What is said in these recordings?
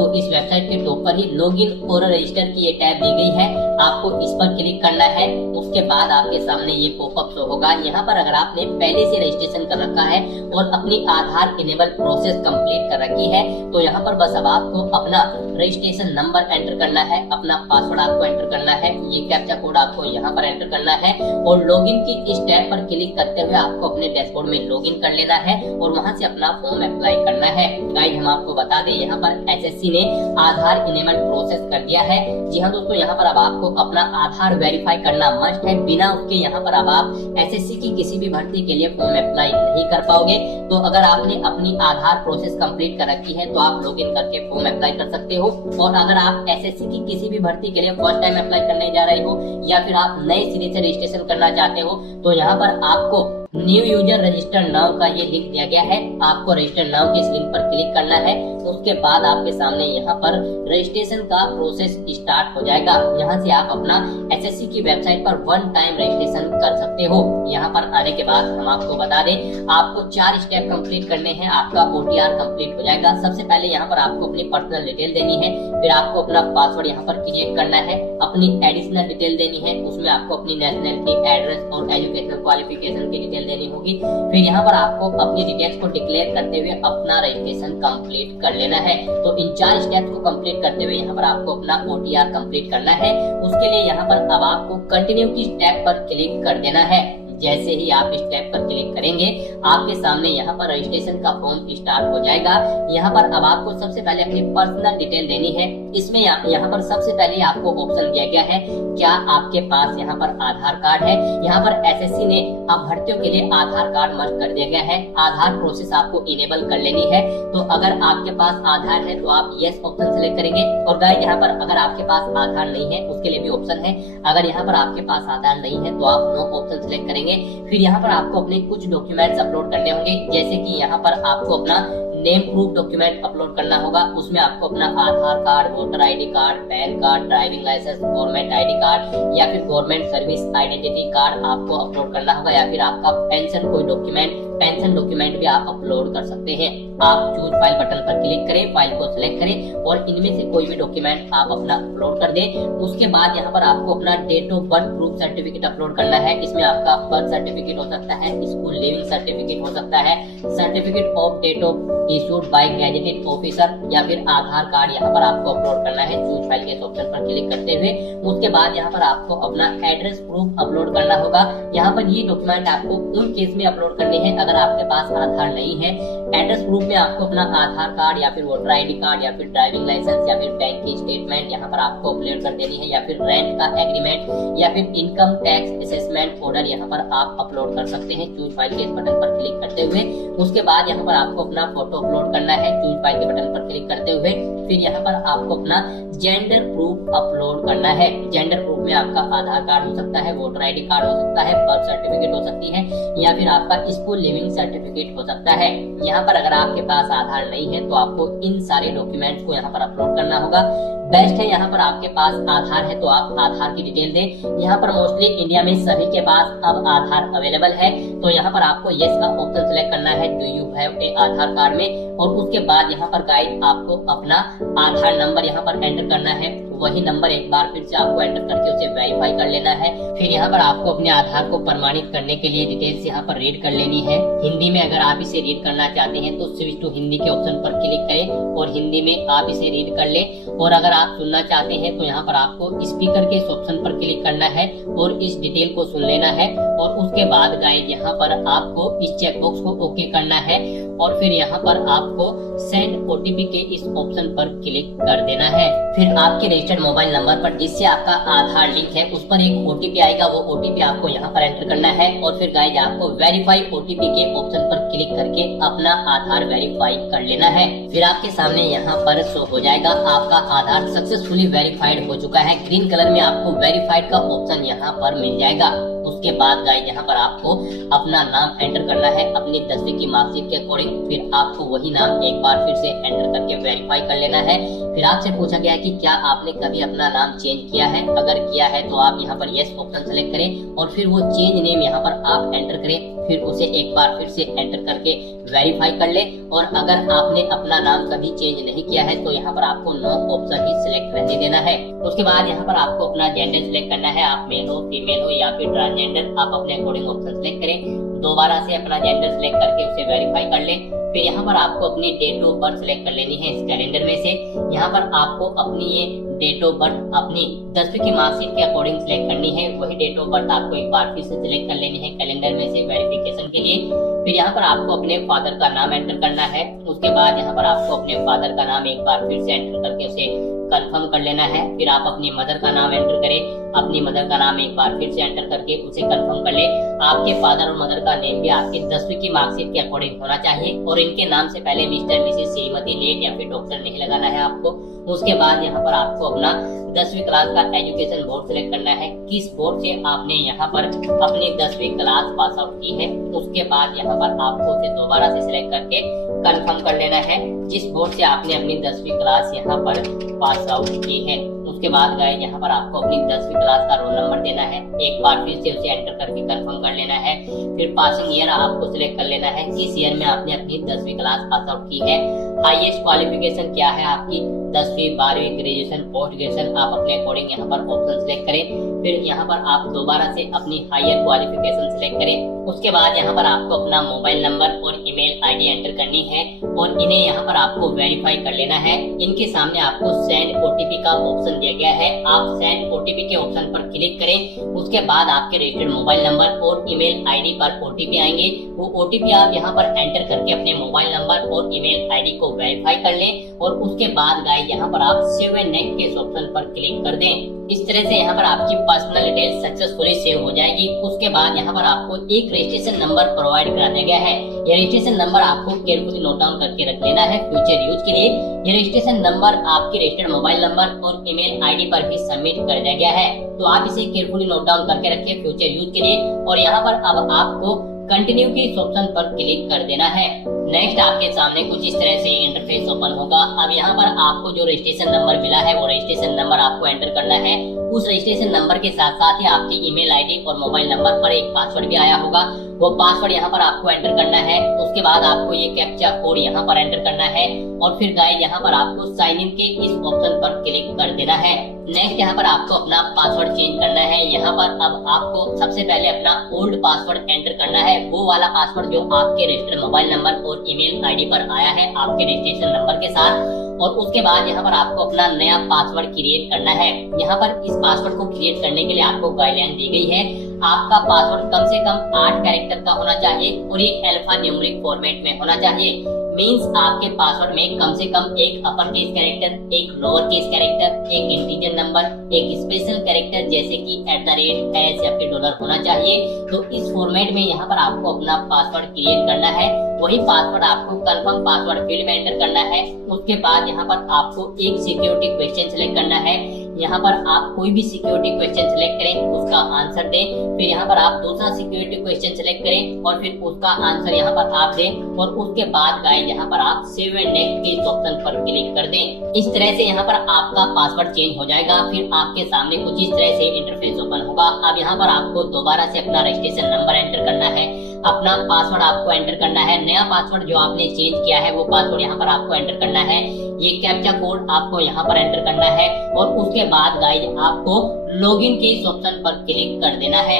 आपको इस वेबसाइट के टॉप पर ही लॉगिन और रजिस्टर की ये टैब दी गई है, आपको इस पर क्लिक करना है। उसके बाद आपके सामने ये पॉपअप शो होगा। यहाँ पर अगर आपने पहले से रजिस्ट्रेशन कर रखा है और अपनी आधार इनेबल प्रोसेस कंप्लीट कर रखी है तो यहाँ पर बस अब आपको अपना रजिस्ट्रेशन नंबर एंटर करना है, अपना पासवर्ड आपको एंटर करना है, ये कैप्चा कोड आपको यहाँ पर एंटर करना है और लॉगिन की इस टैब पर क्लिक करते हुए आपको अपने डैशबोर्ड में लॉगिन कर लेना है और वहां से अपना फॉर्म अप्लाई करना है। गाइड हम आपको बता दें यहाँ पर एसएससी ने आधार इनेबल प्रोसेस कर दिया है। जी हाँ दोस्तों, यहाँ पर अब आपको अपना आधार वेरीफाई करना मस्ट है। बिना उसके यहाँ पर अब आप एसएससी की किसी भी भर्ती के लिए फॉर्म अप्लाई नहीं कर पाओगे। तो अगर आपने अपनी आधार प्रोसेस कंप्लीट कर रखी है तो आप लॉगिन करके फॉर्म अप्लाई कर सकते हो। और अगर आप एसएससी की किसी भी भर्ती के लिए फर्स्ट टाइम अप्लाई करने जा रहे हो या फिर आप नए सिरे से रजिस्ट्रेशन करना चाहते हो तो यहाँ पर आपको न्यू यूजर रजिस्टर नाउ का ये लिंक दिया गया है। आपको रजिस्टर नाउ के इस लिंक पर क्लिक करना है। उसके बाद आपके सामने यहाँ पर रजिस्ट्रेशन का प्रोसेस स्टार्ट हो जाएगा। यहाँ से आप अपना एसएससी की वेबसाइट पर वन टाइम रजिस्ट्रेशन कर सकते हो। यहाँ पर आने के बाद हम आपको बता दें, आपको 4 स्टेप कंप्लीट करने हैं, आपका ओटीआर कंप्लीट हो जाएगा। सबसे पहले यहाँ पर आपको अपनी पर्सनल डिटेल देनी है, फिर आपको अपना पासवर्ड यहाँ पर क्रिएट करना है, अपनी एडिशनल डिटेल देनी है, उसमें आपको अपनी नेशनलिटी, एड्रेस और एजुकेशनल क्वालिफिकेशन की डिटेल देनी होगी। फिर यहाँ पर आपको अपनी डिटेल्स को डिक्लेयर करते हुए अपना रजिस्ट्रेशन कंप्लीट कर लेना है। तो इन 4 स्टेप्स को कंप्लीट करते हुए यहाँ पर आपको अपना ओटीआर कंप्लीट करना है। उसके लिए यहाँ पर अब आपको कंटिन्यू की स्टेप पर क्लिक कर देना है। जैसे ही आप इस टैब पर क्लिक करेंगे आपके सामने यहाँ पर रजिस्ट्रेशन का फॉर्म स्टार्ट हो जाएगा। यहाँ पर अब आपको सबसे पहले अपनी पर्सनल डिटेल देनी है। इसमें यहाँ पर सबसे पहले आपको ऑप्शन दिया गया है, क्या आपके पास यहाँ पर आधार कार्ड है। यहाँ पर एसएससी ने अब भर्तियों के लिए आधार कार्ड मस्ट कर दिया गया है। आधार प्रोसेस आपको इनेबल कर लेनी है। तो अगर आपके पास आधार है तो आप यस ऑप्शन सेलेक्ट करेंगे। और गाइस यहाँ पर अगर आपके पास आधार नहीं है उसके लिए भी ऑप्शन है। अगर यहाँ पर आपके पास आधार नहीं है तो आप नो ऑप्शन सेलेक्ट करेंगे। फिर यहाँ पर आपको अपने कुछ डॉक्यूमेंट्स अपलोड करने होंगे, जैसे कि यहाँ पर आपको अपना नेम प्रूफ डॉक्यूमेंट अपलोड करना होगा। उसमें आपको अपना Aadhaar card, voter ID card, PAN card, driving licence, government ID card या फिर गवर्नमेंट सर्विस आइडेंटिटी कार्ड आपको अपलोड करना होगा, या फिर आपका पेंशन कोई डॉक्यूमेंट, पेंशन डॉक्यूमेंट भी आप अपलोड कर सकते हैं। आप चूज फाइल बटन पर क्लिक करें, फाइल को सिलेक्ट करें और इनमें से कोई भी डॉक्यूमेंट आप अपना अपलोड कर दें। उसके बाद यहाँ पर आपको अपना date of birth proof certificate upload करना है। इसमें आपका बर्थ सर्टिफिकेट हो सकता है, स्कूल लिविंग सर्टिफिकेट हो सकता है, certificate of date of issued by gazetted officer या फिर आधार कार्ड यहाँ पर आपको अपलोड करना है। चूज फाइल के ऑप्शन पर क्लिक करते हुए उसके बाद यहाँ पर आपको अपना एड्रेस प्रूफ अपलोड करना होगा। यहाँ पर ये डॉक्यूमेंट आपको उन केस में अपलोड करने हैं अगर आपके पास आधार नहीं है। एड्रेस प्रूफ में आपको अपना आधार कार्ड या फिर वोटर आईडी कार्ड या फिर ड्राइविंग लाइसेंस या फिर बैंक की स्टेटमेंट यहाँ पर आपको अपलोड कर देनी है, या फिर रेंट का एग्रीमेंट या फिर इनकम टैक्स असेसमेंट ऑर्डर यहाँ पर आप अपलोड कर सकते हैं। चूज फाइल के इस बटन पर क्लिक करते हुए उसके बाद यहाँ पर आपको अपना फोटो अपलोड करना है। चूज फाइल के बटन पर क्लिक करते हुए फिर यहाँ पर आपको अपना जेंडर प्रूफ अपलोड करना है। जेंडर प्रूफ में आपका आधार कार्ड हो सकता है, वोटर आईडी कार्ड हो सकता है, बर्थ सर्टिफिकेट हो सकती है या फिर आपका स्कूल लिविंग सर्टिफिकेट हो सकता है। यहाँ पर अगर आपके पास आधार नहीं है तो आपको इन सारे डॉक्यूमेंट्स को यहाँ पर अपलोड करना होगा। बेस्ट है यहाँ पर आपके पास आधार है तो आप आधार की डिटेल दें। यहाँ पर मोस्टली इंडिया में सभी के पास अब आधार अवेलेबल है तो यहाँ पर आपको यस का ऑप्शन सेलेक्ट करना है, do you have a Aadhaar card में। और उसके बाद यहाँ पर गाइड आपको अपना आधार नंबर यहाँ पर एंटर करना है। वही नंबर एक बार फिर से आपको एंटर करके उसे वेरीफाई कर लेना है। फिर यहाँ पर आपको अपने आधार को प्रमाणित करने के लिए डिटेल्स यहाँ पर रीड कर लेनी है। हिंदी में अगर आप इसे रीड करना चाहते हैं तो स्विच टू हिंदी के ऑप्शन पर क्लिक करें और हिंदी में आप इसे रीड कर लें। और अगर आप सुनना चाहते हैं तो यहाँ पर आपको स्पीकर के इस ऑप्शन पर क्लिक करना है और इस डिटेल को सुन लेना है। और उसके बाद गाइड यहाँ पर आपको इस चेकबॉक्स को ओके करना है और फिर यहाँ पर आपको सेंड ओटीपी के इस ऑप्शन पर क्लिक कर देना है। फिर आपके रजिस्टर्ड मोबाइल नंबर पर जिससे आपका आधार लिंक है उस पर एक ओटीपी आएगा, वो ओटीपी आपको यहाँ पर एंटर करना है। और फिर गाइज आपको वेरीफाई ओटीपी के ऑप्शन पर क्लिक करके अपना आधार वेरीफाई कर लेना है। फिर आपके सामने यहाँ पर शो हो जाएगा आपका आधार सक्सेसफुली वेरीफाइड हो चुका है। ग्रीन कलर में आपको वेरीफाइड का ऑप्शन यहाँ पर मिल जाएगा। उसके बाद गाइज यहाँ पर आपको अपना नाम एंटर करना है अपनी 10वीं की मार्कशीट के अकॉर्डिंग। फिर आपको वही नाम एक बार फिर से एंटर करके वेरीफाई कर लेना है। फिर आपसे पूछा गया है कि क्या आपने कभी अपना नाम चेंज किया है। अगर किया है तो आप यहाँ पर यस ऑप्शन सेलेक्ट करें और फिर वो चेंज नेम यहाँ पर आप एंटर करें। फिर उसे एक बार फिर से एंटर करके वेरीफाई कर ले। और अगर आपने अपना नाम कभी चेंज नहीं किया है तो यहाँ पर आपको नो ऑप्शन ही सिलेक्ट रहने देना है। उसके बाद यहाँ पर आपको अपना जेंडर सिलेक्ट करना है, आप मेल हो फीमेल हो या फिर ट्रांसजेंडर, आप अपने अकॉर्डिंग ऑप्शन सिलेक्ट करें। दोबारा से अपना जेंडर सिलेक्ट करके उसे वेरीफाई कर ले। फिर यहाँ पर आपको अपनी डेट ऑफ बर्थ सिलेक्ट कर लेनी है इस कैलेंडर में से। यहाँ पर आपको अपनी ये डेट ऑफ बर्थ अपनी 10वीं की मार्कशीट के अकॉर्डिंग सिलेक्ट करनी है। वही डेट ऑफ बर्थ आपको एक बार फिर से सिलेक्ट कर लेनी है कैलेंडर में से वेरिफिकेशन के लिए। फिर यहाँ पर आपको अपने फादर का नाम एंटर करना है। उसके बाद यहाँ पर आपको अपने फादर का नाम एक बार फिर से एंटर करके उसे कंफर्म कर लेना है। फिर आप अपनी मदर का नाम एंटर करें, अपनी मदर का नाम एक बार फिर से एंटर करके उसे कंफर्म कर ले। आपके फादर और मदर का नेम भी आपकी 10वीं की मार्कशीट के अकॉर्डिंग होना चाहिए और इनके नाम से पहले मिस्टर मिसेस श्रीमती लेट या फिर डॉक्टर नहीं लगाना है आपको। उसके बाद यहाँ पर आपको अपना 10वीं क्लास का एजुकेशन बोर्ड सिलेक्ट करना है, किस बोर्ड से आपने यहाँ पर अपनी 10वीं क्लास पास आउट की है। उसके बाद यहाँ पर आपको उसे दोबारा से सिलेक्ट करके कंफर्म कर लेना है जिस बोर्ड से आपने अपनी 10वीं क्लास यहाँ पर पास आउट की है। उसके बाद गए यहाँ पर आपको अपनी 10वीं क्लास का रोल नंबर देना है, एक बार फिर से उसे एंटर करके कंफर्म कर लेना है। फिर पासिंग ईयर आपको सिलेक्ट कर लेना है, किस ईयर में आपने अपनी 10वीं क्लास पास आउट की है। हाईएस्ट क्वालिफिकेशन क्या है आपकी, 10वीं 12वीं ग्रेजुएशन पोस्ट ग्रेजुएशन, आप अपने अकॉर्डिंग यहाँ पर ऑप्शन सिलेक्ट करें। फिर यहाँ पर आप दोबारा से अपनी हायर क्वालिफिकेशन सिलेक्ट करें। उसके बाद यहाँ पर आपको अपना मोबाइल नंबर और ईमेल आईडी एंटर करनी है और इन्हें यहाँ पर आपको वेरीफाई कर लेना है। इनके सामने आपको सेंड ओटीपी का ऑप्शन दिया गया है, आप सेंड ओटीपी के ऑप्शन पर क्लिक करें। उसके बाद आपके रजिस्टर्ड मोबाइल नंबर और ईमेल आईडी पर ओटीपी आएंगे। वो ओटीपी आप यहाँ पर एंटर करके अपने मोबाइल नंबर और ईमेल आईडी को वेरीफाई कर लें और उसके बाद यहाँ पर आप सेव एंड नेक्स्ट के ऑप्शन पर क्लिक कर दें। इस तरह से यहाँ पर आपकी पर्सनल डिटेल सक्सेसफुली सेव हो जाएगी। उसके बाद यहाँ पर आपको एक रजिस्ट्रेशन नंबर प्रोवाइड करा दिया गया है। ये रजिस्ट्रेशन नंबर आपको केयरफुली नोट डाउन करके रख लेना है फ्यूचर यूज के लिए। ये रजिस्ट्रेशन नंबर आपके रजिस्टर्ड मोबाइल नंबर और ईमेल आईडी पर भी सबमिट कर दिया गया है, तो आप इसे केयरफुली नोट डाउन करके रखिए फ्यूचर यूज के लिए। और यहाँ पर अब आपको कंटिन्यू के इस ऑप्शन पर क्लिक कर देना है। नेक्स्ट आपके सामने कुछ इस तरह से इंटरफेस ओपन होगा। अब यहाँ पर आपको जो रजिस्ट्रेशन नंबर मिला है वो रजिस्ट्रेशन नंबर आपको एंटर करना है। उस रजिस्ट्रेशन नंबर के साथ साथ ही आपके ईमेल आईडी और मोबाइल नंबर पर एक पासवर्ड भी आया होगा, वो पासवर्ड यहाँ पर आपको एंटर करना है। उसके बाद आपको ये कैप्चा कोड यहाँ पर एंटर करना है और फिर गाइस यहाँ पर आपको साइन इन के इस ऑप्शन पर क्लिक कर देना है। नेक्स्ट यहाँ पर आपको अपना पासवर्ड चेंज करना है। यहाँ पर अब आपको सबसे पहले अपना ओल्ड पासवर्ड एंटर करना है, वो वाला पासवर्ड जो आपके रजिस्टर्ड मोबाइल नंबर और ईमेल आईडी पर आया है आपके रजिस्ट्रेशन नंबर के साथ। और उसके बाद यहाँ पर आपको अपना नया पासवर्ड क्रिएट करना है। यहाँ पर इस पासवर्ड को क्रिएट करने के लिए आपको गाइडलाइन दी गई है। आपका पासवर्ड कम से कम 8 कैरेक्टर का होना चाहिए और ये अल्फा न्यूमेरिक फॉर्मेट में होना चाहिए। मींस आपके पासवर्ड में कम से कम एक अपर केस कैरेक्टर, एक लोअर केस कैरेक्टर, एक इंटीजर नंबर, एक स्पेशल कैरेक्टर जैसे कि @ या फिर डॉलर होना चाहिए। तो इस फॉर्मेट में यहाँ पर आपको अपना पासवर्ड क्रिएट करना है। वही पासवर्ड आपको कंफर्म पासवर्ड फील्ड में एंटर करना है। उसके बाद यहाँ पर आपको एक सिक्योरिटी क्वेश्चन सिलेक्ट करना है। यहाँ पर आप कोई भी सिक्योरिटी क्वेश्चन सिलेक्ट करें, उसका आंसर दें। फिर यहाँ पर आप दूसरा सिक्योरिटी क्वेश्चन सिलेक्ट करें और फिर उसका आंसर यहाँ पर आप दें। और उसके बाद गाइस यहाँ पर आप सेव एंड नेक्स्ट के ऑप्शन पर क्लिक कर दें। इस तरह से यहाँ पर आपका पासवर्ड चेंज हो जाएगा। फिर आपके सामने कुछ इस तरह से इंटरफेस ओपन होगा। अब यहाँ पर आपको दोबारा से अपना रजिस्ट्रेशन नंबर एंटर करना है, अपना पासवर्ड आपको एंटर करना है। नया पासवर्ड जो आपने चेंज किया है वो पासवर्ड यहाँ पर आपको एंटर करना है। ये कैप्चा कोड आपको यहाँ पर एंटर करना है और उसके बाद गाइस आपको लॉगिन के इस ऑप्शन पर क्लिक कर देना है।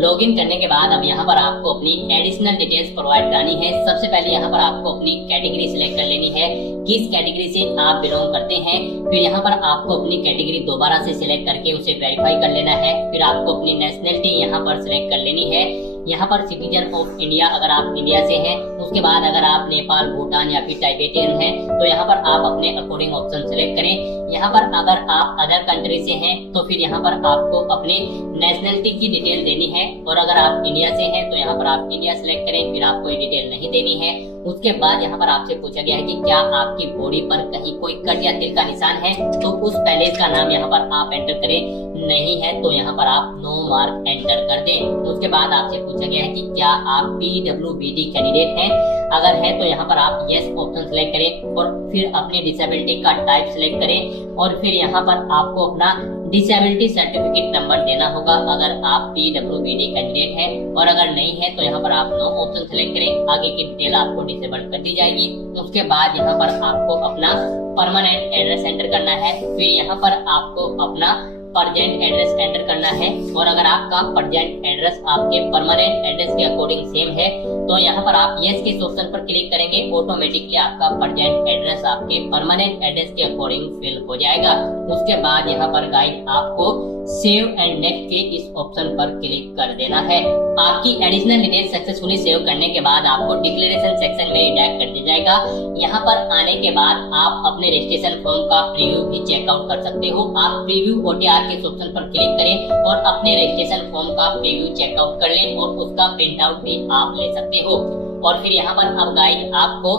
लॉगिन करने के बाद अब यहाँ पर आपको अपनी एडिशनल डिटेल्स प्रोवाइड करानी है। सबसे पहले यहाँ पर आपको अपनी कैटेगरी सिलेक्ट कर लेनी है, किस कैटेगरी से आप बिलोंग करते हैं। फिर यहाँ पर आपको अपनी कैटेगरी दोबारा से सिलेक्ट करके उसे वेरीफाई कर लेना है। फिर आपको अपनी नेशनलिटी यहाँ पर सिलेक्ट कर लेनी है। यहाँ पर सिटीजन ऑफ इंडिया अगर आप इंडिया से हैं। उसके बाद अगर आप नेपाल, भूटान या फिर टाइबेटियन हैं तो यहाँ पर आप अपने अकॉर्डिंग ऑप्शन सिलेक्ट करें। यहाँ पर अगर आप अदर कंट्री से हैं तो फिर यहाँ पर आपको अपने नेशनलिटी की डिटेल देनी है। और अगर आप इंडिया से हैं तो यहाँ पर आप इंडिया सिलेक्ट करें, फिर आपको ये डिटेल नहीं देनी है। उसके बाद यहाँ पर आपसे पूछा गया है कि क्या आपकी बॉडी पर कहीं कोई कट या तिल का निशान है, तो उस पैलेस का नाम यहाँ पर आप एंटर करें। नहीं है तो यहाँ पर आप नो मार्क एंटर कर दें। उसके बाद आपसे पूछा गया है कि क्या आप PWBD कैंडिडेट हैं, अगर है तो यहाँ पर आप यस ऑप्शन सिलेक्ट करें और फिर अपनी डिसेबिलिटी का टाइप सिलेक्ट करें। और फिर यहाँ पर आपको अपना डिसेबिलिटी सर्टिफिकेट नंबर देना होगा अगर आप PWBD कैंडिडेट हैं, और अगर नहीं है तो यहाँ पर आप नो ऑप्शन सेलेक्ट करें। आगे की डिटेल आपको डिसेबल कर दी जाएगी। उसके बाद यहाँ पर आपको अपना परमानेंट एड्रेस एंटर करना है। फिर यहाँ पर आपको अपना परजेंट एड्रेस एंटर करना है, और अगर आपका परजेंट एड्रेस आपके परमानेंट एड्रेस के अकॉर्डिंग सेम है तो यहाँ पर आप यस के इस ऑप्शन पर क्लिक करेंगे। ऑटोमेटिकली आपका परजेंट एड्रेस आपके परमानेंट एड्रेस के अकॉर्डिंग फिल हो जाएगा। उसके बाद यहाँ पर गाइड आपको सेव एंड नेक्स्ट के इस ऑप्शन पर क्लिक कर देना है। आपकी एडिशनल डिटेल सक्सेसफुली सेव करने के बाद आपको डिक्लेरेशन सेक्शन में रिडायरेक्ट कर दिया जाएगा। यहाँ पर आने के बाद आप अपने रजिस्ट्रेशन फॉर्म का प्रीव्यू भी चेकआउट कर सकते हो। आप प्रीव्यू OTR के इस ऑप्शन पर क्लिक करें और अपने रजिस्ट्रेशन फॉर्म का प्रीव्यू चेकआउट कर लें, और उसका प्रिंट आउट भी आप ले सकते हो। और फिर यहाँ पर अब गाइड आपको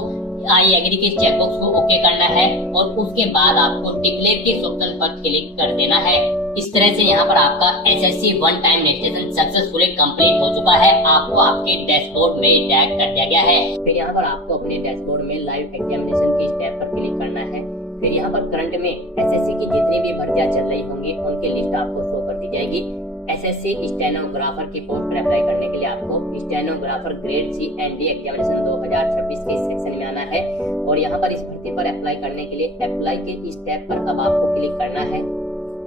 आई एग्री के चेकबॉक्स को ओके करना है, और उसके बाद आपको डिक्लेयर के ऑप्शन पर क्लिक कर देना है। इस तरह से यहाँ पर आपका SSC one time registration successfully complete हो चुका है। आपको आपके डैशबोर्ड में टैग कर दिया गया है। फिर यहाँ पर आपको अपने डैशबोर्ड में लाइव एग्जामिनेशन के स्टेप पर क्लिक करना है। फिर यहाँ पर करंट में SSC की जितनी भी भर्तियां चल रही होंगी उनकी लिस्ट आपको शो कर दी जाएगी। SSC स्टेनोग्राफर की पोस्ट पर अप्लाई करने के लिए आपको stenographer grade C and D examination 2026 के सेक्शन में आना है, और यहाँ पर इस भर्ती पर अप्लाई करने के लिए अप्लाई के स्टेप पर अब आपको क्लिक करना है।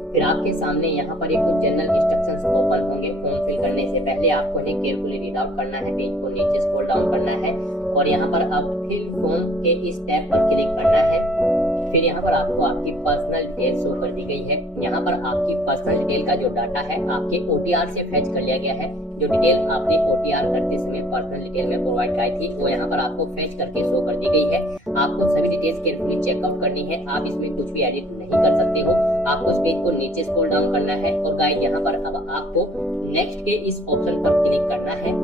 फिर आपके सामने यहाँ पर एक कुछ जनरल इंस्ट्रक्शंस ओपन होंगे। फॉर्म फिल करने से पहले आपको इन्हें केयरफुली रीड आउट करना है, पेज को नीचे स्क्रॉल डाउन करना है, और यहाँ पर अब फिल फॉर्म के इस टैब पर क्लिक करना है। फिर यहाँ पर आपको आपकी पर्सनल डिटेल शो कर दी गई है। यहाँ पर आपकी पर्सनल डिटेल का जो डाटा है आपके OTR से फेच कर लिया गया है। जो डिटेल आपने OTR करते समय पर्सनल डिटेल में प्रोवाइड कराई थी वो यहाँ पर आपको फेच करके शो कर दी गई है। आपको सभी डिटेल्स केयरफुली चेकआउट करनी है। आप इसमें कुछ भी एडिट नहीं कर सकते हो। आपको इस पेज को नीचे स्क्रॉल डाउन करना है, और गाइड यहाँ पर अब आपको नेक्स्ट के इस ऑप्शन पर क्लिक करना है।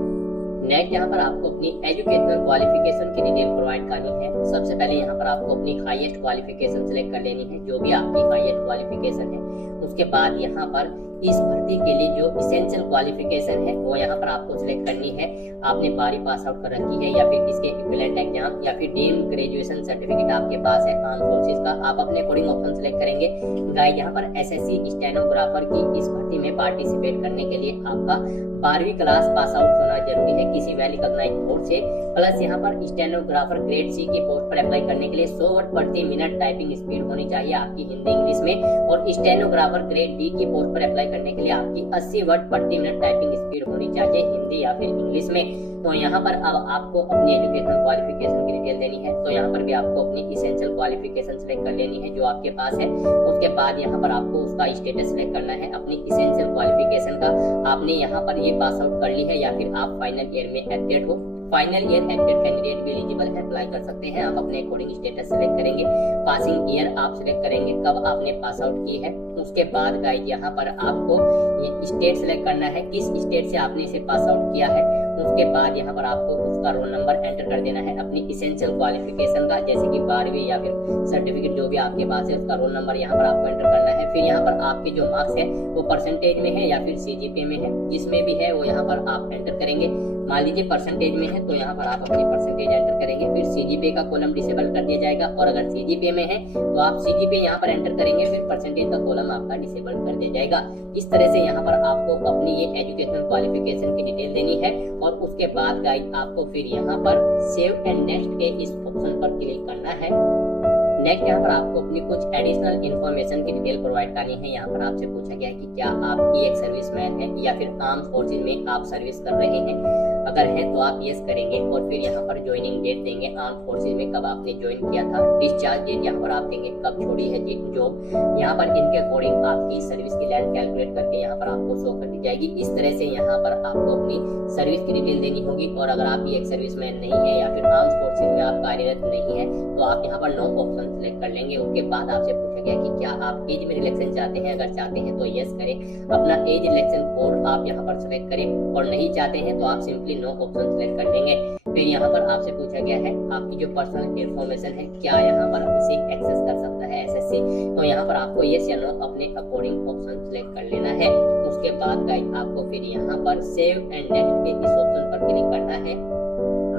नेक्स्ट यहाँ पर आपको अपनी एजुकेशनल क्वालिफिकेशन की डिटेल प्रोवाइड करनी है। सबसे पहले यहाँ पर आपको अपनी हाईएस्ट क्वालिफिकेशन सिलेक्ट कर लेनी है, जो भी आपकी हाईएस्ट क्वालिफिकेशन है। उसके बाद यहाँ पर इस भर्ती के लिए जो इसेंशियल क्वालिफिकेशन है वो यहाँ पर आपको सिलेक्ट करनी है। आपने 12वीं पास आउट कर रखी है, या फिर इसके इक्विवेलेंट एग्जाम, या फिर डीम्ड ग्रेजुएशन सर्टिफिकेट आपके पास है आर्म फोर्सेस का, आप अपने अकॉर्डिंग ऑप्शन सिलेक्ट करेंगे। गाइड यहाँ पर SSC स्टेनोग्राफर की इस भर्ती में पार्टिसिपेट करने के लिए आपका 12वीं क्लास पास आउट होना जरूरी है किसी वेल रिकॉग्नाइज्ड बोर्ड से। प्लस यहाँ पर स्टेनोग्राफर ग्रेड C की पोस्ट पर अप्लाई करने के लिए 100 वर्ड प्रति मिनट टाइपिंग स्पीड होनी चाहिए आपकी हिंदी इंग्लिश में, और स्टेनोग्राफर ग्रेड D की पोस्ट पर अप्लाई करने के लिए आपकी 80 वर्ड प्रति मिनट टाइपिंग स्पीड होनी चाहिए हिंदी या फिर इंग्लिश में। तो यहाँ पर अब आपको अपनी एजुकेशनल क्वालिफिकेशन की डिटेल देनी है। तो यहाँ पर भी आपको अपनी इसेंशियल क्वालिफिकेशन सिलेक्ट कर लेनी है जो आपके पास है। उसके बाद यहाँ पर आपको उसका स्टेटस सिलेक्ट करना है अपनी इसेंशियल क्वालिफिकेशन का। आपने यहाँ पर ये पास आउट कर ली है, या फिर आप फाइनल ईयर में एप्टेड हो। फाइनल ईयर एप्टेड कैंडिडेट भी एलिजिबल है, अप्लाई कर सकते हैं। आप अपने अकॉर्डिंग स्टेटस सिलेक्ट करेंगे। पासिंग ईयर आप सिलेक्ट करेंगे कब आपने पास आउट की है। उसके बाद गाइड यहाँ पर आपको ये स्टेट सिलेक्ट करना है, किस स्टेट से आपने इसे पास आउट किया है। उसके बाद यहाँ पर आपको उसका रोल नंबर एंटर कर देना है अपनी इसेंशियल क्वालिफिकेशन का, जैसे कि 12वीं या फिर सर्टिफिकेट जो भी आपके पास है उसका रोल नंबर यहाँ पर आपको एंटर करना है। फिर यहाँ पर आपके जो मार्क्स है वो परसेंटेज में है या फिर CGPA में है, जिसमें भी है वो यहाँ पर आप एंटर करेंगे। मान लीजिए परसेंटेज में है तो यहाँ पर आप अपनी परसेंटेज एंटर करेंगे। फिर CGPA का कॉलम डिसेबल कर दिया जाएगा, और अगर CGPA में है तो आप CGPA यहाँ पर एंटर करेंगे, फिर परसेंटेज का कॉलम आपका डिसेबल कर दिया जाएगा। इस तरह से यहाँ पर आपको अपनी ये एजुकेशनल क्वालिफिकेशन की डिटेल देनी है, और उसके बाद गाइड आपको फिर यहाँ पर सेव एंड नेक्स्ट के इस ऑप्शन पर क्लिक करना है। नेक्स्ट यहाँ पर आपको अपनी कुछ एडिशनल इन्फॉर्मेशन की डिटेल प्रोवाइड करनी है। यहाँ पर आपसे पूछा गया है कि क्या आप एक सर्विसमैन हैं या फिर आर्म फोर्सेज में आप सर्विस कर रहे हैं। अगर है तो आप यस करेंगे, और फिर यहाँ पर ज्वाइनिंग डेट देंगे आर्म फोर्सेज में कब आपने ज्वाइन किया था। डिस्चार्ज डेट यहाँ पर आप देंगे कब छोड़ी है जॉब। यहाँ पर इनके अकॉर्डिंग आपकी सर्विस की लेंथ कैलकुलेट करके यहाँ पर आपको शो कर दी जाएगी। इस तरह से यहाँ पर आपको अपनी सर्विस की डिटेल देनी होगी। और अगर आप एक सर्विसमैन नहीं है या फिर आर्म फोर्सेज में आप कार्यरत नहीं है तो आप यहाँ पर नो ऑप्शन सिलेक्ट कर लेंगे। उसके बाद आपसे पूछा गया कि क्या आप एज में रिलैक्सेशन चाहते हैं। अगर चाहते हैं तो यस करें, अपना एज रिलैक्सेशन कोड आप यहाँ पर सिलेक्ट करें, और नहीं चाहते हैं तो आप सिंपली नो ऑप्शन सिलेक्ट कर लेंगे। फिर यहाँ पर आपसे पूछा गया है आपकी जो पर्सनल इंफॉर्मेशन है क्या यहाँ पर इसे एक्सेस कर सकता है SSC। तो यहाँ पर आपको यस या नो अपने अकॉर्डिंग ऑप्शन सिलेक्ट कर लेना है। उसके बाद गाइड आपको फिर यहाँ पर सेव एंड नेक्स्ट के इस ऑप्शन पर क्लिक करना है।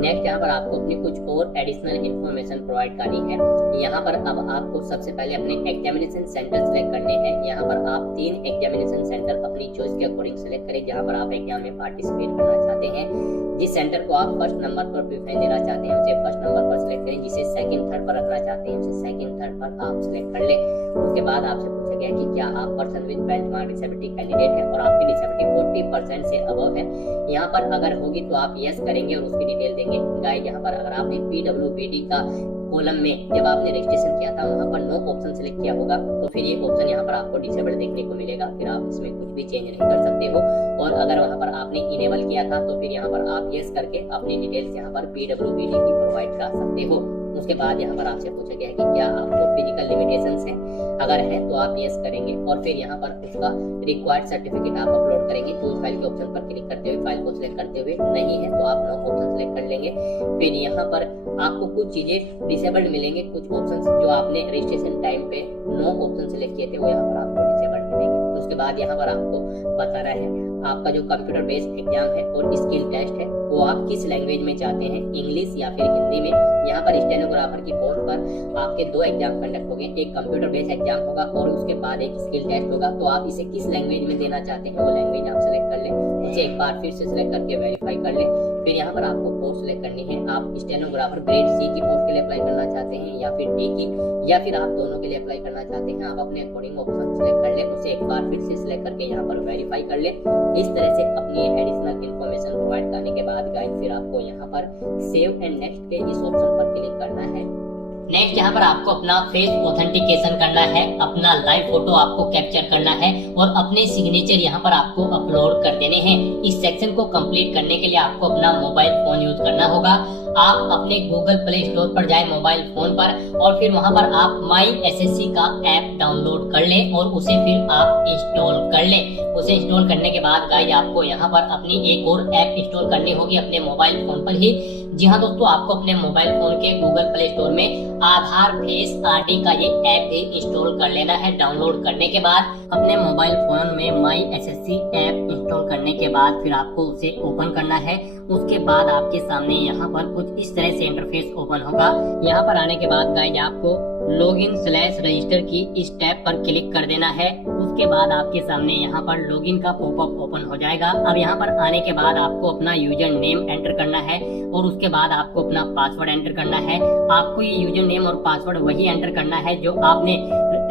नेक्स्ट यहाँ पर आपको अपनी कुछ और एडिशनल इन्फॉर्मेशन प्रोवाइड करनी है। यहाँ पर अब आपको सबसे पहले अपने एग्जामिनेशन सेंटर सेलेक्ट करने हैं। यहाँ पर आप 3 एग्जामिनेशन सेंटर अपनी चॉइस के अकॉर्डिंग सेलेक्ट करें जहाँ पर आप एग्जाम में पार्टिसिपेट करना चाहते हैं। जिस सेंटर को आप फर्स्ट नंबर पर प्रेफरेंस देना चाहते हैं उसे फर्स्ट नंबर पर सिलेक्ट करें, जिसे सेकंड थर्ड पर रखना चाहते हैं उसे सेकंड थर्ड पर आप सिलेक्ट कर लें। उसके बाद आपसे पूछा गया कि क्या आप person with benchmark disability candidate है और आपकी डिसेबिलिटी 40% से अबव है। यहाँ पर अगर होगी तो आप यस करेंगे और उसकी डिटेल देंगे। गाइस यहाँ पर अगर आपने PWBD का कॉलम में जब आपने रजिस्ट्रेशन किया था वहाँ पर नो ऑप्शन सिलेक्ट किया होगा तो फिर ये ऑप्शन यहाँ पर आपको डिसेबल देखने को मिलेगा, फिर आप इसमें कुछ भी चेंज नहीं कर सकते हो। और अगर वहाँ पर आपने इनेबल किया था तो फिर यहाँ पर आप यस करके अपनी डिटेल्स यहाँ पर PWBD की प्रोवाइड कर सकते हो। उसके बाद यहाँ पर आपसे पूछा गया है कि क्या आपको फिजिकल लिमिटेशंस है, अगर है तो आप यस करेंगे और फिर यहाँ पर उसका रिक्वायर्ड सर्टिफिकेट आप अपलोड करेंगे। चूज फाइल के ऑप्शन पर क्लिक करते हुए फाइल को सिलेक्ट करते हुए, नहीं है तो आप नो ऑप्शन सिलेक्ट कर लेंगे। फिर यहाँ पर आपको कुछ चीजें डिसेबल्ड मिलेंगे, कुछ ऑप्शन जो आपने रजिस्ट्रेशन टाइम पे नो ऑप्शन सिलेक्ट किए थे वो यहाँ पर आपको डिसेबल्ड मिलेंगे। उसके बाद यहाँ पर आपको बताना है आपका जो कंप्यूटर बेस्ड एग्जाम है और स्किल टेस्ट है वो आप किस लैंग्वेज में चाहते हैं, इंग्लिश या फिर हिंदी में। यहाँ पर स्टेनोग्राफर की पोस्ट पर आपके 2 एग्जाम कंडक्ट होंगे, एक कंप्यूटर बेस्ड एग्जाम होगा और उसके बाद एक स्किल टेस्ट होगा। तो आप इसे किस लैंग्वेज में देना चाहते हैं वो लैंग्वेज आप सेलेक्ट कर लें, उसे एक बार फिर से सिलेक्ट करके वेरीफाई कर लें। फिर यहाँ पर आपको पोस्ट सिलेक्ट करनी है, आप स्टेनोग्राफर ग्रेड C की पोस्ट के लिए अप्लाई करना चाहते हैं या फिर D की, या फिर आप दोनों के लिए अप्लाई करना चाहते हैं। आप अपने अकॉर्डिंग ऑप्शन सिलेक्ट कर लें, उसे एक बार फिर से सिलेक्ट करके यहाँ पर वेरीफाई कर लें। इस तरह से अपनी एडिशनल इन्फॉर्मेशन प्रोवाइड करने के बाद गाइस फिर आपको यहाँ पर सेव एंड नेक्स्ट के इस ऑप्शन पर क्लिक करना है। नेक्स्ट यहाँ पर आपको अपना फेस ऑथेंटिकेशन करना है, अपना लाइव फोटो आपको कैप्चर करना है और अपने सिग्नेचर यहाँ पर आपको अपलोड कर देने हैं। इस सेक्शन को कंप्लीट करने के लिए आपको अपना मोबाइल फोन यूज करना होगा। आप अपने गूगल प्ले स्टोर पर जाए मोबाइल फोन पर और फिर वहां पर आप माई SSC का ऐप डाउनलोड कर लें और उसे फिर आप इंस्टॉल कर लें। उसे इंस्टॉल करने के बाद गाइस आपको यहाँ पर अपनी एक और ऐप इंस्टॉल करनी होगी अपने मोबाइल फोन पर ही। जी हाँ दोस्तों, आपको अपने मोबाइल फोन के गूगल प्ले स्टोर में आधार फेस RD का ये ऐप भी इंस्टॉल कर लेना है। डाउनलोड करने के बाद अपने मोबाइल फोन में माई SSC ऐप इंस्टॉल करने के बाद फिर आपको उसे ओपन करना है। उसके बाद आपके सामने यहाँ पर कुछ इस तरह से इंटरफेस ओपन होगा। यहाँ पर आने के बाद गाइस आपको login/register की इस टैब पर क्लिक कर देना है। उसके बाद आपके सामने यहाँ पर लॉगिन का पॉपअप ओपन हो जाएगा। अब यहाँ पर आने के बाद आपको अपना यूजर नेम एंटर करना है और उसके बाद आपको अपना पासवर्ड एंटर करना है। आपको ये यूजर नेम और पासवर्ड वही एंटर करना है जो आपने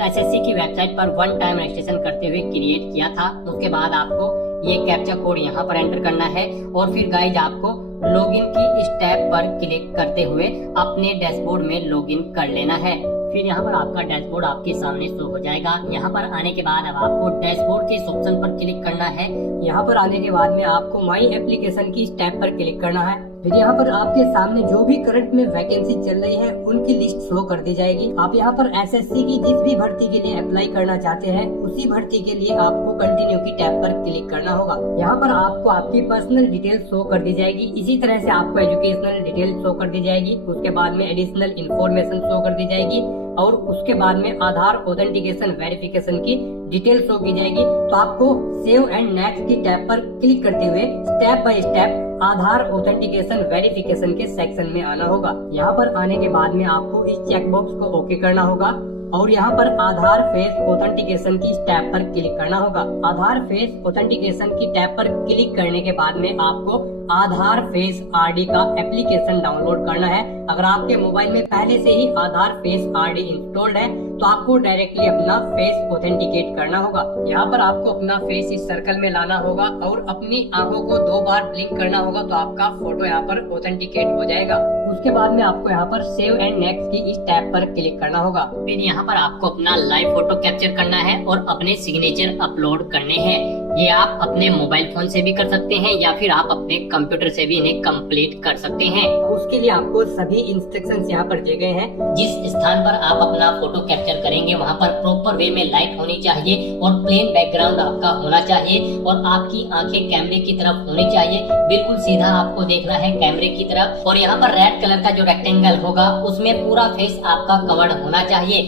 SSC की वेबसाइट पर 1 टाइम रजिस्ट्रेशन करते हुए क्रिएट किया था। उसके बाद आपको ये कैप्चा कोड यहाँ पर एंटर करना है और फिर गाइज आपको लॉगिन की इस टैब पर क्लिक करते हुए अपने डैशबोर्ड में लॉगिन कर लेना है। फिर यहाँ पर आपका डैशबोर्ड आपके सामने शो हो जाएगा। यहाँ पर आने के बाद अब आपको डैशबोर्ड के इस ऑप्शन पर क्लिक करना है। यहाँ पर आने के बाद में आपको माई एप्लीकेशन की इस टैब पर क्लिक करना है। फिर यहाँ पर आपके सामने जो भी करंट में वैकेंसी चल रही है उनकी लिस्ट शो कर दी जाएगी। आप यहाँ पर SSC की जिस भी भर्ती के लिए अप्लाई करना चाहते हैं उसी भर्ती के लिए आपको कंटिन्यू की टैब पर क्लिक करना होगा। यहाँ पर आपको आपकी पर्सनल डिटेल शो कर दी जाएगी। इसी तरह से आपको एजुकेशनल डिटेल शो कर दी जाएगी। उसके बाद में एडिशनल इन्फॉर्मेशन शो कर दी जाएगी और उसके बाद में आधार ऑथेंटिकेशन वेरिफिकेशन की डिटेल शो की जाएगी। तो आपको सेव एंड नेक्स्ट की टैब पर क्लिक करते हुए step by step Aadhaar authentication verification के सेक्शन में आना होगा। यहाँ पर आने के बाद में आपको इस चेकबॉक्स को ओके करना होगा और यहाँ पर आधार फेस ऑथेंटिकेशन की टैब पर क्लिक करना होगा। आधार फेस ऑथेंटिकेशन की टैब पर क्लिक करने के बाद में आपको आधार फेस RD का एप्लीकेशन डाउनलोड करना है। अगर आपके मोबाइल में पहले से ही आधार फेस RD इंस्टॉल्ड है तो आपको डायरेक्टली अपना फेस ऑथेंटिकेट करना होगा। यहाँ पर आपको अपना फेस इस सर्कल में लाना होगा और अपनी आंखों को 2 बार ब्लिंक करना होगा तो आपका फोटो यहाँ पर ऑथेंटिकेट हो जाएगा। उसके बाद में आपको यहाँ पर सेव एंड नेक्स्ट की इस टैब पर क्लिक करना होगा। फिर यहाँ पर आपको अपना लाइव फोटो कैप्चर करना है और अपने सिग्नेचर अपलोड करने हैं। ये आप अपने मोबाइल फोन से भी कर सकते हैं या फिर आप अपने कंप्यूटर से भी इन्हें कंप्लीट कर सकते हैं। उसके लिए आपको सभी इंस्ट्रक्शंस यहाँ पर दिए गए हैं। जिस स्थान पर आप अपना फोटो कैप्चर करेंगे वहाँ पर प्रॉपर वे में लाइट होनी चाहिए और प्लेन बैकग्राउंड आपका होना चाहिए और आपकी आंखें कैमरे की तरफ होनी चाहिए। बिल्कुल सीधा आपको देखना है कैमरे की तरफ और यहाँ पर रेड कलर का जो रेक्टेंगल होगा उसमें पूरा फेस आपका कवर्ड होना चाहिए।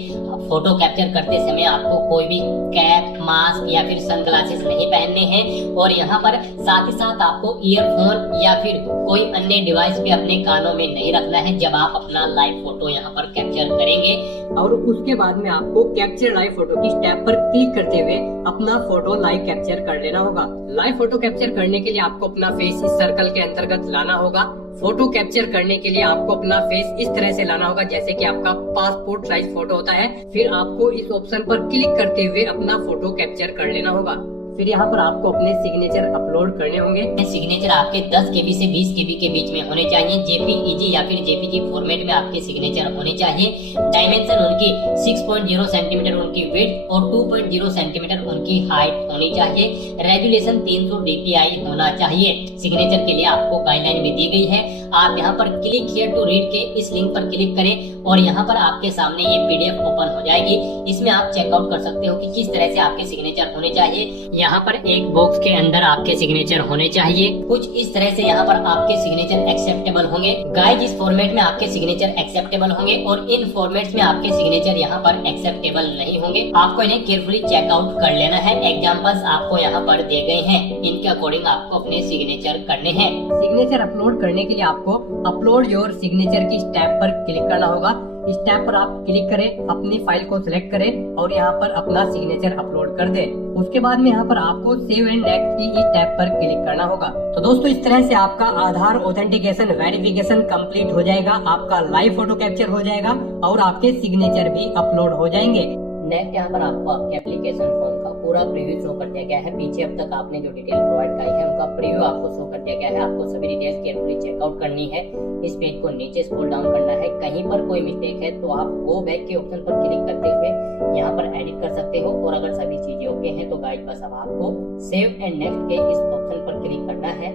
फोटो कैप्चर करते समय आपको कोई भी कैप, मास्क या फिर सनग्लासेस नहीं पहनने हैं और यहाँ पर साथ ही साथ आपको ईयरफोन या फिर कोई अन्य डिवाइस भी अपने कानों में नहीं रखना है जब आप अपना लाइव फोटो यहाँ पर कैप्चर करेंगे। और उसके बाद में आपको कैप्चर लाइव फोटो की टैब पर क्लिक करते हुए अपना फोटो लाइव कैप्चर कर लेना होगा। लाइव फोटो कैप्चर करने के लिए आपको अपना फेस इस सर्कल के अंतर्गत लाना होगा। फोटो कैप्चर करने के लिए आपको अपना फेस इस तरह से लाना होगा जैसे कि आपका पासपोर्ट साइज फोटो होता है। फिर आपको इस ऑप्शन पर क्लिक करते हुए अपना फोटो कैप्चर कर लेना होगा। फिर यहाँ पर आपको अपने सिग्नेचर अपलोड करने होंगे। सिग्नेचर आपके 10 KB से 20 KB के बीच में होने चाहिए। JPEG या फिर JPG फॉर्मेट में आपके सिग्नेचर होने चाहिए। डायमेंशन उनकी 6.0 सेंटीमीटर उनकी विड्थ और 2.0 सेंटीमीटर उनकी हाइट होनी चाहिए। रेजुलेशन 300 dpi होना चाहिए। सिग्नेचर के लिए आपको गाइडलाइन भी दी गई है। आप यहाँ पर क्लिक हियर टू रीड के इस लिंक पर क्लिक करें और यहाँ पर आपके सामने ये PDF ओपन हो जाएगी। इसमें आप चेकआउट कर सकते हो कि किस तरह से आपके सिग्नेचर होने चाहिए। यहाँ पर एक बॉक्स के अंदर आपके सिग्नेचर होने चाहिए। कुछ इस तरह से यहाँ पर आपके सिग्नेचर एक्सेप्टेबल होंगे। गाइस, इस फॉर्मेट में आपके सिग्नेचर एक्सेप्टेबल होंगे और इन फॉर्मेट्स में आपके सिग्नेचर यहाँ पर एक्सेप्टेबल नहीं होंगे। आपको इन्हें केयरफुली चेकआउट कर लेना है। एग्जाम्पल्स आपको यहाँ पर दिए गए हैं, इनके अकॉर्डिंग आपको अपने सिग्नेचर करने हैं। सिग्नेचर अपलोड करने के लिए आपको अपलोड योर सिग्नेचर की टैब पर क्लिक करना होगा। इस टैब पर आप क्लिक करें, अपनी फाइल को सिलेक्ट करें और यहाँ पर अपना सिग्नेचर अपलोड कर दें। उसके बाद में यहाँ पर आपको सेव एंड नेक्स्ट की इस टैब पर क्लिक करना होगा। तो दोस्तों, इस तरह से आपका आधार ऑथेंटिकेशन वेरिफिकेशन कंप्लीट हो जाएगा, आपका लाइव फोटो कैप्चर हो जाएगा और आपके सिग्नेचर भी अपलोड हो जाएंगे। नेक्स्ट यहाँ पर आपको आपके एप्लीकेशन फॉर्म का पूरा प्रीव्यू शो कर दिया गया है। पीछे अब तक आपने जो डिटेल प्रोवाइड की है उनका प्रीव्यू आपको शो कर दिया गया है। आपको सभी डिटेल्स केयरफुली चेकआउट करनी है। इस पेज को नीचे स्क्रॉल डाउन करना है। कहीं पर कोई मिस्टेक है तो आप गो बैक के ऑप्शन पर क्लिक करते हुए यहाँ पर एडिट कर सकते हो और अगर सभी चीजें ओके हैं तो गाइस बस अब आपको सेव एंड नेक्स्ट के इस ऑप्शन पर क्लिक करना है।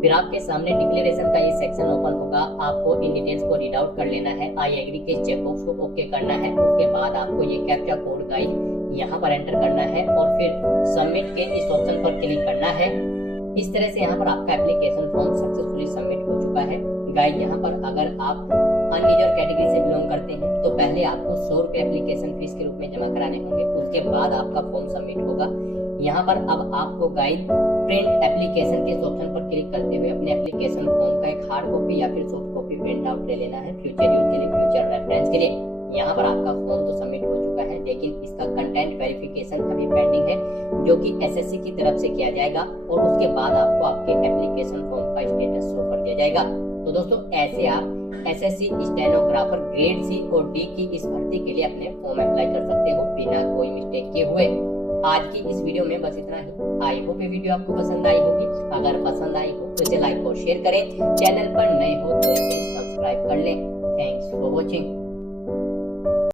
फिर आपके सामने डिक्लेरेशन का ये सेक्शन ओपन होगा। आपको इन डिटेल्स को रीड आउट कर लेना है। आई एग्री के चेकबॉक्स को ओके करना है। उसके बाद आपको ये कैप्चा कोड गाइस यहाँ पर एंटर करना है और फिर सबमिट के इस ऑप्शन पर क्लिक करना है। इस तरह से यहाँ पर आपका एप्लीकेशन फॉर्म सक्सेसफुली सबमिट हो चुका है। गाइस, यहाँ पर अगर आप अनरिजर्व कैटेगरी से बिलोंग करते हैं तो पहले आपको 100 रुपए एप्लीकेशन फीस के रूप में जमा कराने होंगे। उसके बाद आपका फॉर्म सबमिट होगा। यहाँ पर अब आपको गाइड प्रिंट एप्लीकेशन के ऑप्शन पर क्लिक करते हुए अपने एप्लीकेशन फॉर्म का एक हार्ड कॉपी या फिर सॉफ्ट कॉपी प्रिंट आउट ले लेना है फ्यूचर यूज के लिए, फ्यूचर रेफरेंस के लिए। यहाँ पर आपका फॉर्म तो सबमिट हो चुका है लेकिन इसका कंटेंट वेरिफिकेशन अभी पेंडिंग है जो कि SSC की तरफ से किया जाएगा और उसके बाद आपको आपके एप्लीकेशन फॉर्म का स्टेटस शो कर दिया जाएगा। तो दोस्तों, ऐसे आप SSC स्टेनोग्राफर ग्रेड C और D की इस भर्ती के लिए अपने फॉर्म अप्लाई कर सकते हो बिना कोई मिस्टेक किए हुए। आज की इस वीडियो में बस इतना ही। आई होप ये वीडियो आपको पसंद आई होगी। अगर पसंद आई हो तो इसे लाइक और शेयर करें। चैनल पर नए हो तो इसे सब्सक्राइब कर लें। Thanks for watching.